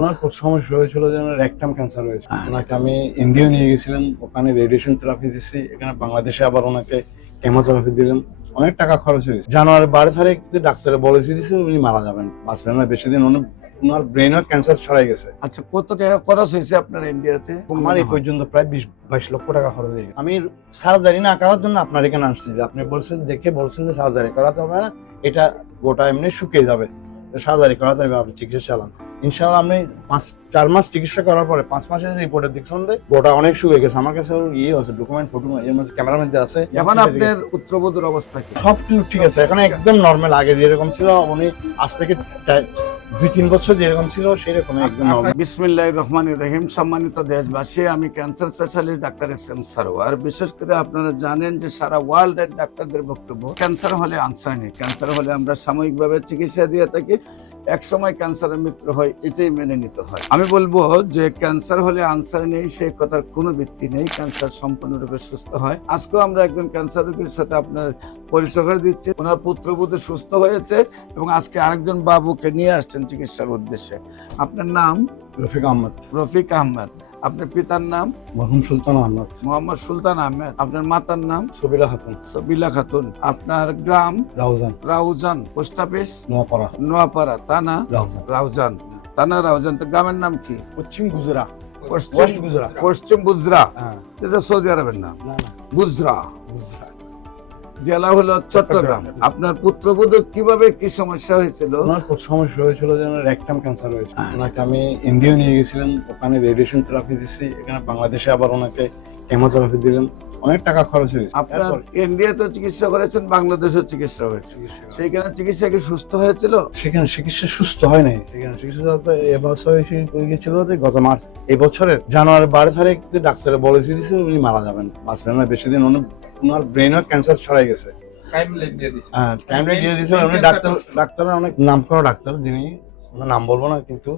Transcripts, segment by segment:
ওনার সমস্যা হয়েছিল যে রেকটাম ক্যান্সার হয়েছে। ওনাকে আমি ইন্ডিয়া নিয়ে গেছিলাম, ওখানে রেডিয়েশন থেরাপি দিচ্ছি। এখানে বাংলাদেশে আবার ওনাকে কেমোথেরাপি দিলাম। অনেক টাকা খরচ হয়েছে। জানুয়ারি 12 তারিখ ডাক্তারে বলেছে দিচ্ছে উনি মারা যাবেন, বাঁচবেন না বেশি দিন। ওনার ব্রেনের ক্যান্সার ছড়াই গেছে। আচ্ছা, কত টাকা খরচ হয়েছে আপনার ইন্ডিয়াতে? আমার এই পর্যন্ত প্রায় 20-22 লক্ষ টাকা খরচ হয়ে গেছে। আমি সার্জারি না করার জন্য আপনার এখানে আসছি। আপনি বলছেন যে সার্জারি করাতে হবে না, এটা গোটা এমনি শুকিয়ে যাবে, সার্জারি করাতে হবে, আপনি চিকিৎসা চালান। ইনশাআল্লাহ আপনি 4 মাস চিকিৎসা করার পরে 5 মাসের রিপোর্টের দেখছেন যে গোটা অনেক শুকিয়ে গেছে। আমার কাছে আছে ডকুমেন্ট, ফটো এর মধ্যে ক্যামেরার মধ্যে আছে। এখন আপনার পুত্রবধূর অবস্থা কি? সব কিছু ঠিক আছে, এখন একদম নর্মাল। আগে যেরকম ছিল উনি আজ থেকে 2-3 বছর যেরকম ছিল সেরকম একদম নর্মাল। বিসমিল্লাহির রহমানির রহিম। সম্মানিত দেশবাসী, আমি cancer specialist doctor SM. Sarwar. বিশেষ করে আপনারা জানেন যে সারা ওয়ার্ল্ডের ডাক্তারদের বক্তব্য ক্যান্সার হলে আনসার নেই। ক্যান্সার হলে আমরা সাময়িকভাবে চিকিৎসা দিয়ে থাকি, এক সময় ক্যান্সারের মৃত্যু হয়, এটাই মেনে নিতে হয়। আমি বলবো যে ক্যান্সার হলে আনসার নেই সেই কথার কোনো ভিত্তি নেই। ক্যান্সার সম্পূর্ণরূপে সুস্থ হয়। আজকেও আমরা একজন ক্যান্সার রোগীর সাথে আপনার পরিচয় করে দিচ্ছি। ওনার পুত্রবধূ সুস্থ হয়েছে এবং আজকে আরেকজন বাবুকে নিয়ে আসছেন চিকিৎসার উদ্দেশ্যে। আপনার নাম? রফিক আহমদ। রফিক আহমদ। আপনার পিতার নাম? মরহুম সুলতান আহমদ। মোহাম্মদ সুলতান আহমেদ। আপনার মাতার নাম? সবিলা খাতুন। সবিলা খাতুন। আপনার গ্রাম? রাউজান। রাউজান। Post office? নোয়াপাড়া। নোয়াপাড়া। থানা? রাউজান। রাউজান। থানা রাউজান। তো গ্রামের নাম কি? পশ্চিম গুজরা। পশ্চিম গুজরা। পশ্চিম বুজরা। হ্যাঁ। এটা সৌদি আরবের নাম। না না, বুজরা। গুজরা। জেলা হলো চট্টগ্রাম। আপনার পুত্রবধূ কিভাবে কি সমস্যা হয়েছিল? ওনার সমস্যা হয়েছিল যে রেকটাম ক্যান্সার হয়েছে। ওনাকে আমি ইন্ডিয়া নিয়ে গেছিলাম, ওখানে রেডিয়েশন থেরাপি দিচ্ছি। এখানে বাংলাদেশে আবার ওনাকে কেমোথেরাপি দিলাম। অনেক টাকা খরচ হয়েছে। আপনার ইন্ডিয়াতে চিকিৎসা করেছেন, বাংলাদেশেও চিকিৎসা হয়েছে। সেইখানে চিকিৎসা কি সুস্থ হয়েছিল? সেখানে চিকিৎসা সুস্থ হয় নাই। সেখানে চিকিৎসা এবছর হয়ে গেছিল গত মার্চ, এই বছরের জানুয়ারি 12 তারিখ ডাক্তারে বলেছে দিচ্ছে উনি মারা যাবেন, বাঁচবেন না বেশি দিন। ওনার ব্রেনের ক্যান্সার ছড়াই গেছে। টাইমলাইন দিয়ে দিছে। হ্যাঁ, টাইমলাইন দিয়ে দিয়েছিল। উনি ডাক্তার অনেক নাম করা ডাক্তার, যিনি নাম বলবো না, কিন্তু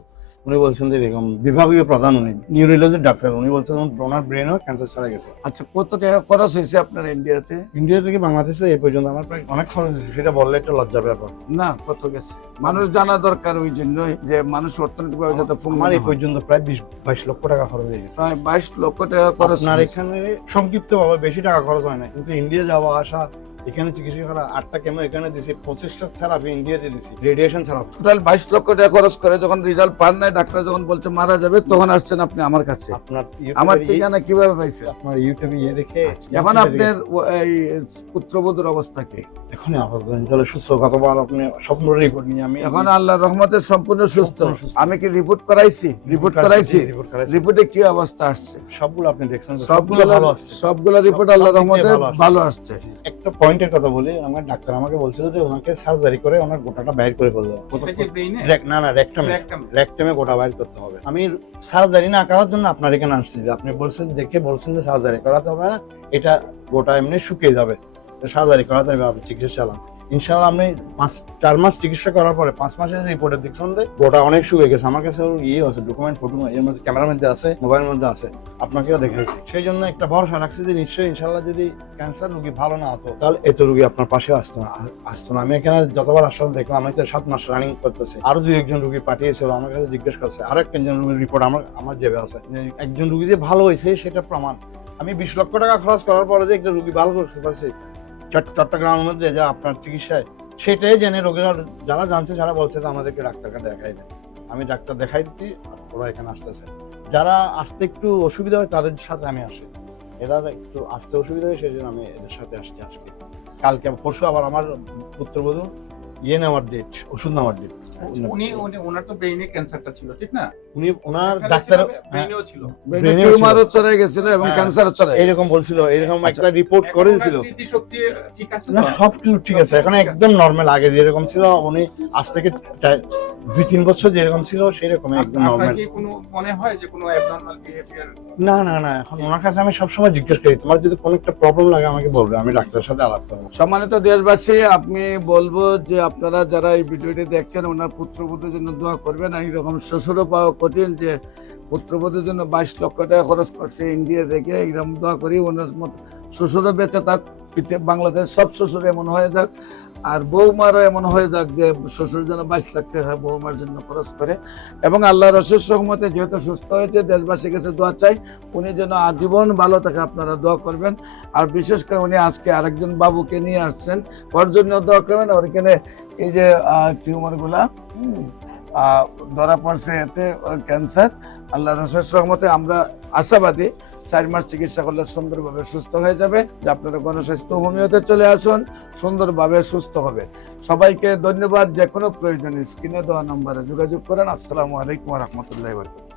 উনি বলছেন যে এরকম বিভাগীয় প্রধান, উনি নিউরোলজির ডাক্তার। উনি বলছেন ওনার ব্রেনও ক্যান্সার ছড়াই গেছে। আচ্ছা, কত টাকা খরচ হয়েছে আপনার ইন্ডিয়াতে? ইন্ডিয়া থেকে বাংলাদেশে এই পর্যন্ত আমার প্রায় অনেক খরচ হয়েছে। সেটা বললে একটা লজ্জার ব্যাপার। না, কত গেছে মানুষ জানা দরকার, ওই জন্যই যে মানুষ অর্থনৈতিকভাবে যাতে আমার এই পর্যন্ত প্রায় 20-22 লক্ষ টাকা খরচ হয়ে গেছে। প্রায় 22 লক্ষ টাকা খরচ। আপনার এখানে সংক্ষিপ্ত ভাবে বেশি টাকা খরচ হয় না, কিন্তু ইন্ডিয়া যাওয়া আসা, এখানে চিকিৎসা করা, 8টা কেমো এখানে দিছি, 25টা থেরাপি ইন্ডিয়াতে দিছি, রেডিয়েশন থেরাপি। টোটাল 22 লক্ষ টাকা খরচ করে যখন রেজাল্ট পান নাই, ডাক্তার যখন বলছে মারা যাবে, তখন আসছেন আপনি আমার কাছে। আপনার আমার ঠিকানা কিভাবে পাইছে? আপনার ইউটিউবে দেখে। এখন আপনার এই পুত্রবধূর অবস্থা কি? এখন আপাতত সুস্থ। গতবার আপনি স্বপ্ন রিপোর্ট নিয়ে আমি এখন আল্লাহর রহমতে সম্পূর্ণ সুস্থ। সম্পূর্ণ সুস্থ। আমি কি রিপোর্ট করাইছি? রিপোর্টে কি অবস্থা আসছে? সবগুলো আপনি দেখছেন, সবগুলো রিপোর্ট আল্লাহর রহমতে ভালো আসছে। একটা পয়েন্টের কথা বলি, আমার ডাক্তার আমাকে বলছিল যে ওনাকে সার্জারি করে ওনার গোটাটা বাইর করে ফেলতে হবে। সেটা কি ব্রেইনে? না না, রেকটামে গোটা বাইর করতে হবে। আমি সার্জারি না করার জন্য আপনার এখানে আসছি। আপনি বলছেন যে সার্জারি করাতে হবে না, এটা গোটা এমনি শুকিয়ে যাবে, সার্জারি করাতে হবে, আপনি চিকিৎসা চালান। ইনশাআল্লাহ আপনি 4 মাস চিকিৎসা করার পরে 5 মাসের রিপোর্টের দেখছেন যে গোটা অনেক শুকিয়ে গেছে। আমার কাছে আছে ডকুমেন্ট, ফটো এর মধ্যে ক্যামেরার মধ্যে আছে, মোবাইলের মধ্যে আছে, আপনাকেও দেখাইছি। সেই জন্য একটা ভরসা রাখছি যে নিশ্চয়ই ইনশাআল্লাহ যদি ক্যান্সার রোগী ভালো না হতো তাহলে এত রোগী আপনার পাশে আসতো না। আমি এখানে যতবার আসলাম দেখলাম, আমি তো 7 মাস রানিং করতেছি। আরো 2-1 রোগী পাঠিয়েছিল, আমার কাছে জিজ্ঞেস করছে, আরো একজন রোগীর রিপোর্ট আমার জেবে আছে। একজন রোগী যে ভালো হয়েছে সেটা প্রমাণ। আমি 20 লক্ষ টাকা খরচ করার পরে যে একটা রোগী ভালো করতে পারছি চট্টগ্রামের মধ্যে যা আপনার চিকিৎসায়, সেটাই জেনে রোগীরা যারা জানছে যারা বলছে যে আমাদেরকে ডাক্তারকে দেখাই দেয়। আমি ডাক্তার দেখাই দিচ্ছি, ওরা এখানে আসতেছে। যারা আসতে একটু অসুবিধা হয় তাদের সাথে আমি আসি, এরা একটু আসতে অসুবিধা হয় সেই জন্য আমি এদের সাথে আসছি। আজকে কালকে পরশু আবার আমার পুত্রবধূ নেওয়ার ডেট, ওষুধ নেওয়ার ডেট। ওনার তো ব্রেইনে ক্যান্সারটা ছিল, ঠিক না? উনি ওনার ডাক্তার ব্রেইনেও ছিল। টিউমারও চলে গেছিল এবং ক্যান্সারও চলে গেছে। এরকম বলছিল, এরকম একটা রিপোর্ট করে দিয়েছিল। স্মৃতিশক্তি ঠিক আছে না, তো? সব কিছু ঠিক আছে, এখন একদম নর্মাল। আগে যেরকম ছিল উনি আজ থেকে 2-3 বছর যেরকম ছিল সেরকম একদম আপনার নর্মাল। কি কোনো মনে হয় যে কোনো অ্যাবনরমাল বিহেভিয়ার? না না না, এখন ওনার কাছে আমি সবসময় জিজ্ঞেস করি, তোমার যদি কোনো একটা প্রবলেম লাগে আমাকে বলবে, আমি ডাক্তারের সাথে আলাপ করবো। সম্মানিত দেশবাসী, আমি বলবো যে আপনারা যারা এই ভিডিওটি দেখছেন, ওনার পুত্রবধূর জন্য দোয়া করবেন। এইরকম শ্বশুরও পাওয়া কঠিন যে পুত্রবধূর জন্য 22 লক্ষ টাকা খরচ করছে ইন্ডিয়া থেকে। এইরকম দোয়া করি ওনার মতো শ্বশুরও বেঁচে থাক, বাংলাদেশ সব শ্বশুর এমন হয়ে যাক। আর বৌমারও এমন হয়ে যাক যে শ্বশুর যেন 22 লাখ টাকা বৌমার জন্য খরচ করে। এবং আল্লাহর অশেষ রহমতে যেহেতু সুস্থ হয়েছে, দেশবাসীর কাছে দোয়া চাই উনি যেন আজীবন ভালো থাকে, আপনারা দোয়া করবেন। আর বিশেষ করে উনি আজকে আরেকজন বাবুকে নিয়ে আসছেন, ওর জন্য দোয়া করবেন। ওর এখানে এই যে টিউমার গুলা ধরা পড়ছে, এতে ক্যান্সার। আল্লাহর অশেষ রহমতে আমরা আশাবাদী 4 মাস চিকিৎসা করলে সুন্দরভাবে সুস্থ হয়ে যাবে। যে আপনারা গণস্বাস্থ্য হোমিওতে চলে আসুন, সুন্দরভাবে সুস্থ হবে। সবাইকে ধন্যবাদ। যে কোনো প্রয়োজনে স্ক্রিনে দেওয়া নম্বরে যোগাযোগ করেন। আসসালামু আলাইকুম ওয়া রাহমাতুল্লাহি ওয়া বারাকাতুহু।